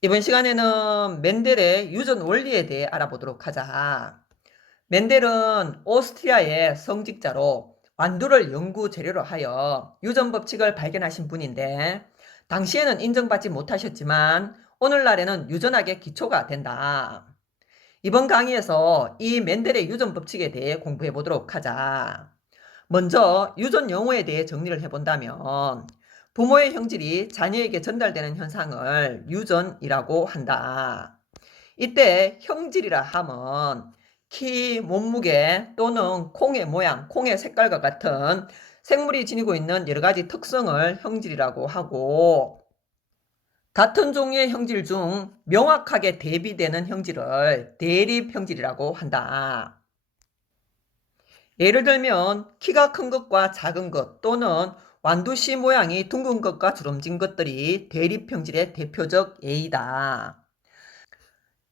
이번 시간에는 멘델의 유전 원리에 대해 알아보도록 하자. 멘델은 오스트리아의 성직자로 완두를 연구 재료로 하여 유전 법칙을 발견하신 분인데 당시에는 인정받지 못하셨지만 오늘날에는 유전학의 기초가 된다. 이번 강의에서 이 멘델의 유전 법칙에 대해 공부해 보도록 하자. 먼저 유전 용어에 대해 정리를 해본다면 부모의 형질이 자녀에게 전달되는 현상을 유전이라고 한다. 이때 형질이라 함은 키, 몸무게 또는 콩의 모양, 콩의 색깔과 같은 생물이 지니고 있는 여러 가지 특성을 형질이라고 하고 같은 종류의 형질 중 명확하게 대비되는 형질을 대립 형질이라고 한다. 예를 들면 키가 큰 것과 작은 것 또는 완두씨 모양이 둥근 것과 주름진 것들이 대립형질의 대표적 예이다.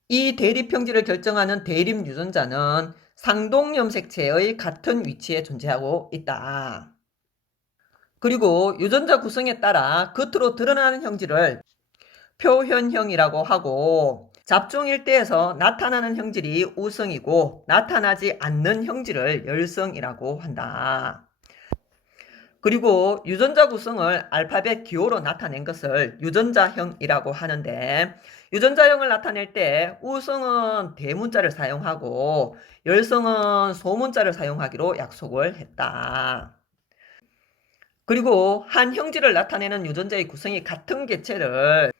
이 대립형질을 결정하는 대립 유전자는 상동염색체의 같은 위치에 존재하고 있다. 그리고 유전자 구성에 따라 겉으로 드러나는 형질을 표현형이라고 하고 잡종 일대에서 나타나는 형질이 우성이고 나타나지 않는 형질을 열성이라고 한다. 그리고 유전자 구성을 알파벳 기호로 나타낸 것을 유전자형이라고 하는데 유전자형을 나타낼 때 우성은 대문자를 사용하고 열성은 소문자를 사용하기로 약속을 했다. 그리고 한 형질을 나타내는 유전자의 구성이 같은 개체를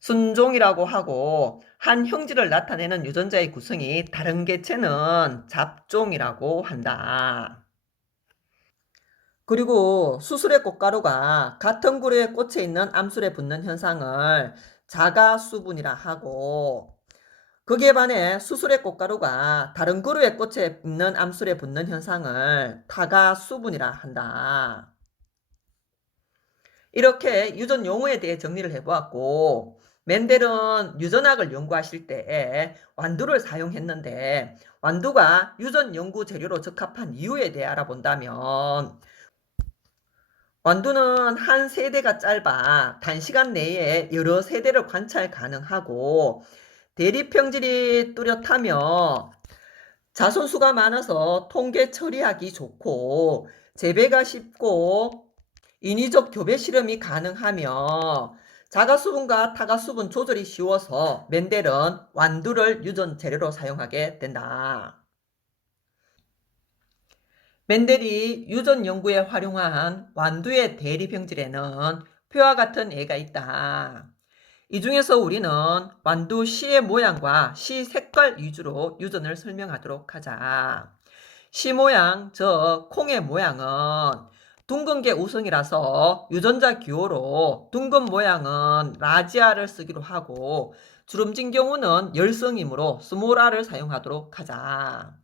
순종이라고 하고 한 형질을 나타내는 유전자의 구성이 다른 개체는 잡종이라고 한다. 그리고 수술의 꽃가루가 같은 그루의 꽃에 있는 암술에 붙는 현상을 자가수분이라 하고 거기에 반해 수술의 꽃가루가 다른 그루의 꽃에 있는 암술에 붙는 현상을 타가수분이라 한다. 이렇게 유전 용어에 대해 정리를 해보았고 멘델은 유전학을 연구하실 때 완두를 사용했는데 완두가 유전 연구 재료로 적합한 이유에 대해 알아본다면 완두는 한 세대가 짧아 단시간 내에 여러 세대를 관찰 가능하고 대립형질이 뚜렷하며 자손수가 많아서 통계 처리하기 좋고 재배가 쉽고 인위적 교배 실험이 가능하며 자가수분과 타가수분 조절이 쉬워서 멘델은 완두를 유전 재료로 사용하게 된다. 멘델이 유전 연구에 활용한 완두의 대립형질에는 표와 같은 예가 있다. 이 중에서 우리는 완두 씨의 모양과 씨 색깔 위주로 유전을 설명하도록 하자. 씨 모양, 저 콩의 모양은 둥근 게 우성이라서 유전자 기호로 둥근 모양은 라지아를 쓰기로 하고 주름진 경우는 열성이므로 스몰아를 사용하도록 하자.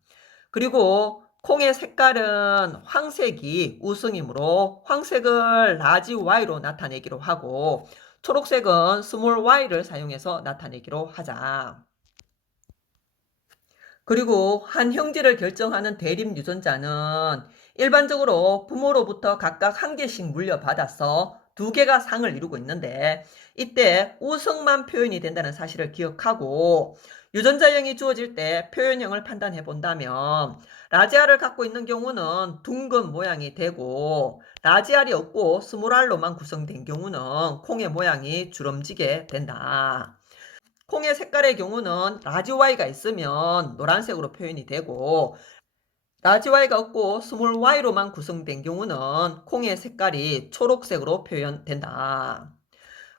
그리고 콩의 색깔은 황색이 우성이므로 황색을 라지 Y로 나타내기로 하고 초록색은 스몰 y를 사용해서 나타내기로 하자. 그리고 한 형질을 결정하는 대립 유전자는 일반적으로 부모로부터 각각 한 개씩 물려받아서 두 개가 상을 이루고 있는데 이때 우성만 표현이 된다는 사실을 기억하고 유전자형이 주어질 때 표현형을 판단해 본다면 라지알을 갖고 있는 경우는 둥근 모양이 되고 라지알이 없고 스몰알로만 구성된 경우는 콩의 모양이 주름지게 된다. 콩의 색깔의 경우는 라지 Y가 있으면 노란색으로 표현이 되고 라지 Y가 없고 스몰 Y로만 구성된 경우는 콩의 색깔이 초록색으로 표현된다.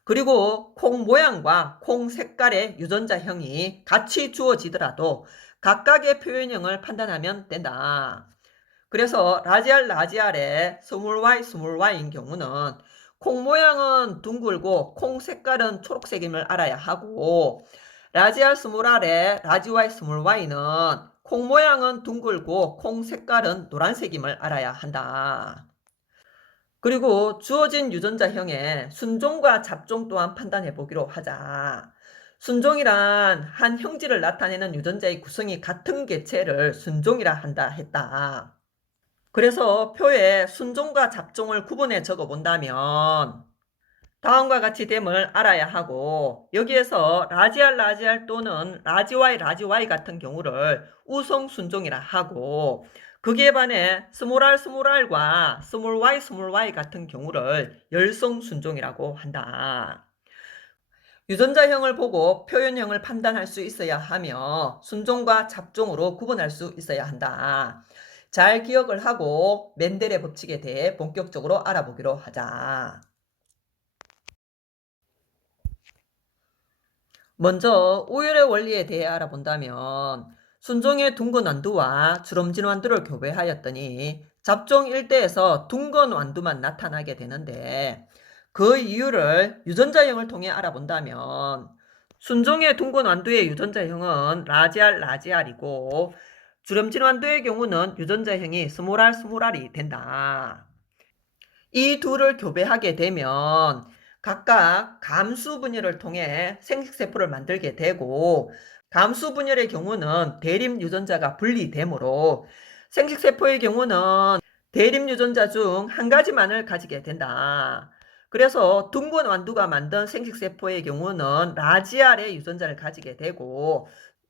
그리고 콩 모양과 콩 색깔의 유전자형이 같이 주어지더라도 각각의 표현형을 판단하면 된다. 그래서 라지알 라지알의 스몰 y 스몰 y인 경우는 콩 모양은 둥글고 콩 색깔은 초록색임을 알아야 하고 라지알 스몰 알의 라지 y 스몰 y는 콩 모양은 둥글고 콩 색깔은 노란색임을 알아야 한다. 그리고 주어진 유전자형의 순종과 잡종 또한 판단해 보기로 하자. 순종이란 한 형질을 나타내는 유전자의 구성이 같은 개체를 순종이라 한다 했다. 그래서 표에 순종과 잡종을 구분해 적어 본다면 다음과 같이 됨을 알아야 하고 여기에서 라지알 라지알 또는 라지와이 라지와이 같은 경우를 우성 순종이라 하고 그기에 반해 스몰알 스몰알과 스몰와이 스몰와이 같은 경우를 열성 순종이라고 한다. 유전자형을 보고 표현형을 판단할 수 있어야 하며 순종과 잡종으로 구분할 수 있어야 한다. 잘 기억을 하고 멘델의 법칙에 대해 본격적으로 알아보기로 하자. 먼저 우열의 원리에 대해 알아본다면 순종의 둥근 완두와 주름진 완두를 교배하였더니 잡종 일대에서 둥근 완두만 나타나게 되는데 그 이유를 유전자형을 통해 알아본다면 순종의 둥근 완두의 유전자형은 라지알 라지알이고 주름진 완두의 경우는 유전자형이 스몰알 스몰알이 된다. 이 둘을 교배하게 되면 각각 감수 분열을 통해 생식세포를 만들게 되고 감수 분열의 경우는 대립 유전자가 분리되므로 생식세포의 경우는 대립 유전자 중 한 가지만을 가지게 된다. 그래서 둥근 완두가 만든 생식세포의 경우는 라지알의 유전자를 가지게 되고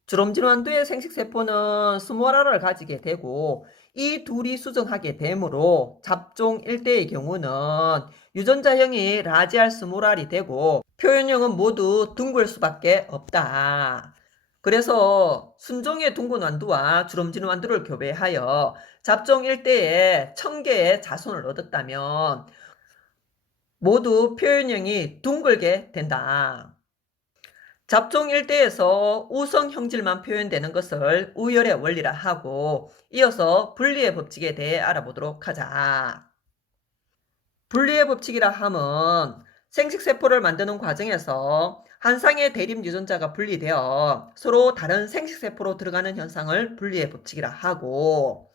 주름진 완두의 생식세포는 스모라를 가지게 되고 이 둘이 수정하게 되므로 잡종 1대의 경우는 유전자형이 라지알 스모랄이 되고 표현형은 모두 둥글 수밖에 없다. 그래서 순종의 둥근 완두와 주름진 완두를 교배하여 잡종 1대에 1000개의 자손을 얻었다면 모두 표현형이 둥글게 된다. 잡종 일대에서 우성 형질만 표현되는 것을 우열의 원리라 하고 이어서 분리의 법칙에 대해 알아보도록 하자. 분리의 법칙이라 함은 생식세포를 만드는 과정에서 한 쌍의 대립 유전자가 분리되어 서로 다른 생식세포로 들어가는 현상을 분리의 법칙이라 하고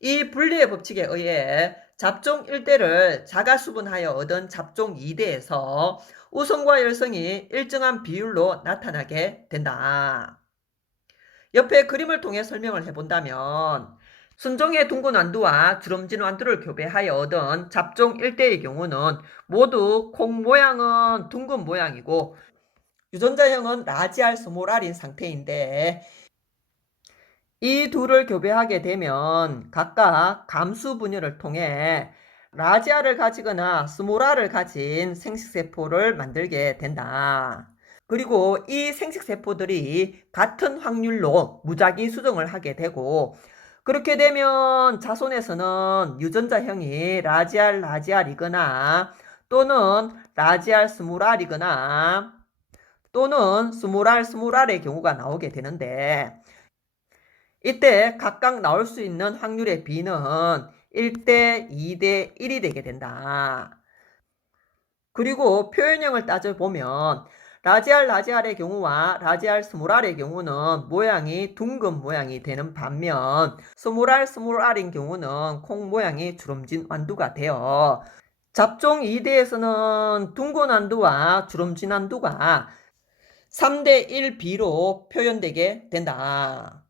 이 분리의 법칙에 의해 잡종 1대를 자가수분하여 얻은 잡종 2대에서 우성과 열성이 일정한 비율로 나타나게 된다. 옆에 그림을 통해 설명을 해본다면 순종의 둥근 완두와 주름진 완두를 교배하여 얻은 잡종 1대의 경우는 모두 콩 모양은 둥근 모양이고 유전자형은 라지알 스몰알인 상태인데 이 둘을 교배하게 되면 각각 감수 분열을 통해 라지아를 가지거나 스모라를 가진 생식세포를 만들게 된다. 그리고 이 생식세포들이 같은 확률로 무작위 수정을 하게 되고 그렇게 되면 자손에서는 유전자형이 라지알 라지알이거나 또는 라지알 스모랄이거나 또는 스모랄 스모랄의 경우가 나오게 되는데 이때 각각 나올 수 있는 확률의 비는 1대 2대 1이 되게 된다. 그리고 표현형을 따져보면 라지알 라지알의 경우와 라지알 스몰알의 경우는 모양이 둥근 모양이 되는 반면 스몰알 스몰알인 경우는 콩 모양이 주름진 완두가 되어 잡종 2대에서는 둥근 완두와 주름진 완두가 3대 1 비로 표현되게 된다.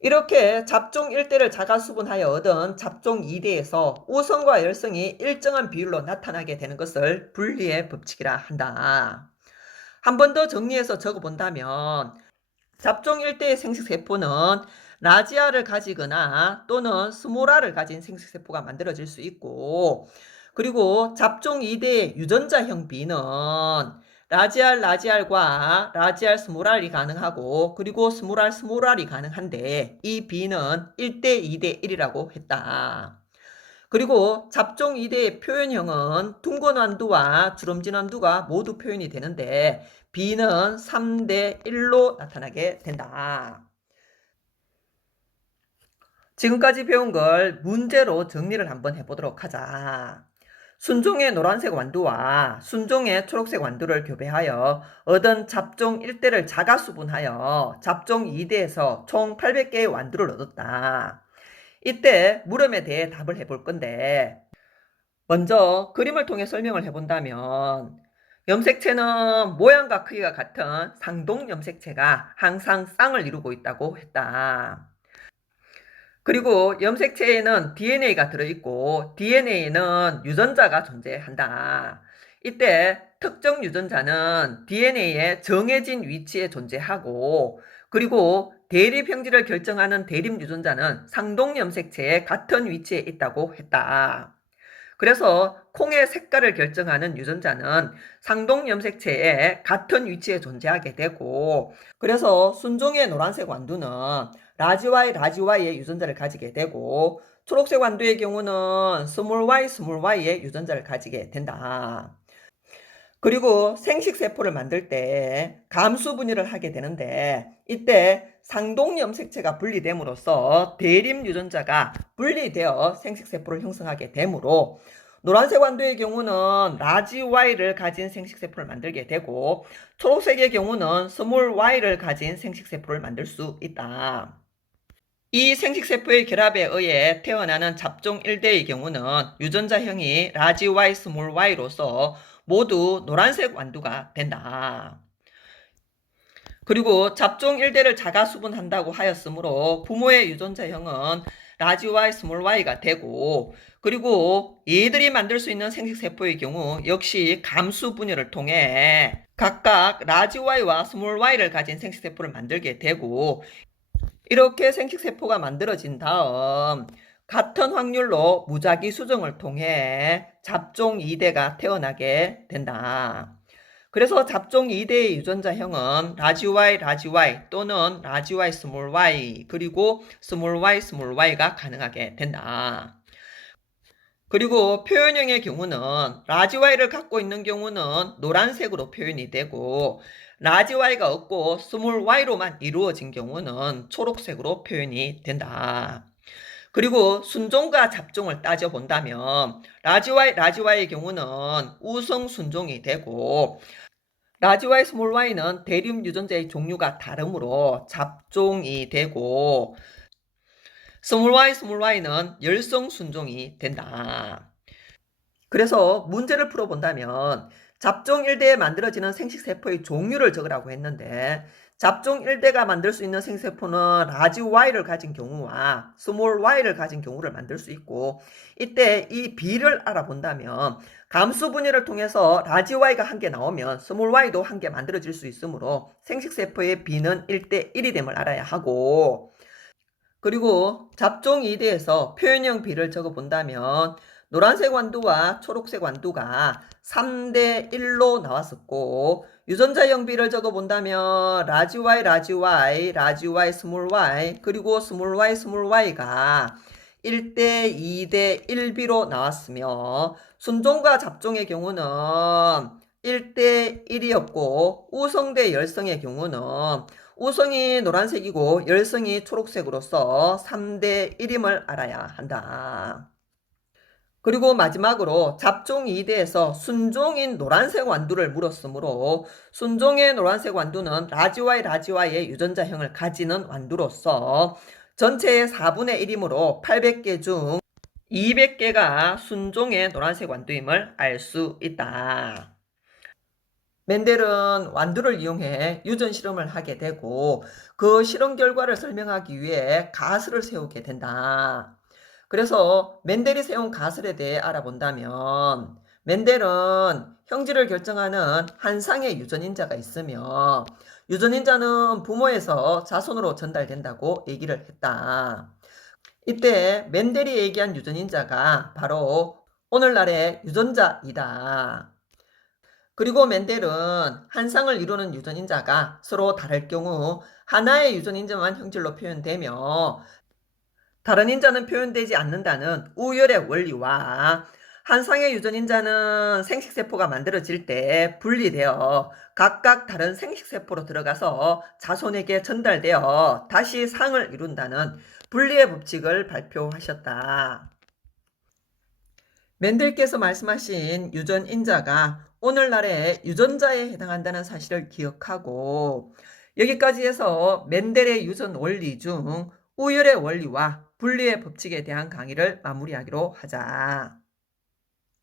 이렇게 잡종 1대를 자가수분하여 얻은 잡종 2대에서 우성과 열성이 일정한 비율로 나타나게 되는 것을 분리의 법칙이라 한다. 한 번 더 정리해서 적어본다면 잡종 1대의 생식세포는 라지아를 가지거나 또는 스모라를 가진 생식세포가 만들어질 수 있고 그리고 잡종 2대의 유전자형 B는 라지알 라지알과 라지알 스모랄이 가능하고 그리고 스모랄 스모랄이 가능한데 이 B는 1대 2대 1이라고 했다. 그리고 잡종 2대의 표현형은 둥근 완두와 주름진 완두가 모두 표현이 되는데 B는 3대 1로 나타나게 된다. 지금까지 배운 걸 문제로 정리를 한번 해보도록 하자. 순종의 노란색 완두와 순종의 초록색 완두를 교배하여 얻은 잡종 1대를 자가 수분하여 잡종 2대에서 총 800개의 완두를 얻었다. 이때 물음에 대해 답을 해볼 건데 먼저 그림을 통해 설명을 해본다면 염색체는 모양과 크기가 같은 상동 염색체가 항상 쌍을 이루고 있다고 했다. 그리고 염색체에는 DNA가 들어있고 DNA에는 유전자가 존재한다. 이때 특정 유전자는 DNA의 정해진 위치에 존재하고 그리고 대립 형질을 결정하는 대립 유전자는 상동 염색체의 같은 위치에 있다고 했다. 그래서 콩의 색깔을 결정하는 유전자는 상동 염색체의 같은 위치에 존재하게 되고 그래서 순종의 노란색 완두는 라지와이 라지와이의 유전자를 가지게 되고 초록색 완두의 경우는 스몰 y 스몰 y의 유전자를 가지게 된다. 그리고 생식 세포를 만들 때 감수 분열을 하게 되는데 이때 상동 염색체가 분리됨으로써 대립 유전자가 분리되어 생식 세포를 형성하게 되므로 노란색 완두의 경우는 라지 Y를 가진 생식세포를 만들게 되고 초록색의 경우는 스몰 Y를 가진 생식세포를 만들 수 있다. 이 생식세포의 결합에 의해 태어나는 잡종 1대의 경우는 유전자형이 라지 Y, 스몰 Y로서 모두 노란색 완두가 된다. 그리고 잡종 1대를 자가 수분한다고 하였으므로 부모의 유전자형은 라지 Y, 스몰 Y가 되고 그리고 얘들이 만들 수 있는 생식세포의 경우 역시 감수 분열을 통해 각각 라지 Y와 스몰 Y를 가진 생식세포를 만들게 되고 이렇게 생식세포가 만들어진 다음 같은 확률로 무작위 수정을 통해 잡종 2대가 태어나게 된다. 그래서 잡종 2대의 유전자형은 라지 Y, 라지 Y 또는 라지 Y, 스몰 y 그리고 스몰 y, 스몰 y가 가능하게 된다. 그리고 표현형의 경우는 라지 Y를 갖고 있는 경우는 노란색으로 표현이 되고 라지 Y가 없고 스몰 y로만 이루어진 경우는 초록색으로 표현이 된다. 그리고 순종과 잡종을 따져본다면 라지 Y, 라지 Y의 경우는 우성 순종이 되고 라지 Y, 스몰 y는 대륙 유전자의 종류가 다르므로 잡종이 되고 스몰 y, 스몰 y는 열성 순종이 된다. 그래서 문제를 풀어본다면 잡종 1대에 만들어지는 생식세포의 종류를 적으라고 했는데 잡종 1대가 만들 수 있는 생세포는 라지 Y를 가진 경우와 스몰 Y를 가진 경우를 만들 수 있고 이때 이 B를 알아본다면 감수 분열을 통해서 라지 Y가 한 개 나오면 스몰 Y도 한 개 만들어질 수 있으므로 생식세포의 B는 1대 1이 됨을 알아야 하고 그리고 잡종 2대에서 표현형 B를 적어본다면 노란색 완두와 초록색 완두가 3대 1로 나왔었고 유전자형 B를 적어본다면 라지 Y, 라지 Y, 라지 Y, 스몰 y 그리고 스몰 y, 스몰 y가 1대 2대 1B로 나왔으며 순종과 잡종의 경우는 1대 1이었고 우성 대 열성의 경우는 우성이 노란색이고 열성이 초록색으로서 3대 1임을 알아야 한다. 그리고 마지막으로 잡종 2대에서 순종인 노란색 완두를 물었으므로 순종의 노란색 완두는 라지와이 라지와이의 유전자형을 가지는 완두로서 전체의 4분의 1이므로 800개 중 200개가 순종의 노란색 완두임을 알 수 있다. 멘델은 완두를 이용해 유전 실험을 하게 되고 그 실험 결과를 설명하기 위해 가설을 세우게 된다. 그래서 멘델이 세운 가설에 대해 알아본다면 멘델은 형질을 결정하는 한 쌍의 유전인자가 있으며 유전인자는 부모에서 자손으로 전달된다고 얘기를 했다. 이때 멘델이 얘기한 유전인자가 바로 오늘날의 유전자이다. 그리고 멘델은 한 쌍을 이루는 유전인자가 서로 다를 경우 하나의 유전인자만 형질로 표현되며 다른 인자는 표현되지 않는다는 우열의 원리와 한상의 유전인자는 생식세포가 만들어질 때 분리되어 각각 다른 생식세포로 들어가서 자손에게 전달되어 다시 상을 이룬다는 분리의 법칙을 발표하셨다. 맨델께서 말씀하신 유전인자가 오늘날의 유전자에 해당한다는 사실을 기억하고 여기까지 해서 맨델의 유전 원리 중 우열의 원리와 분리의 법칙에 대한 강의를 마무리하기로 하자.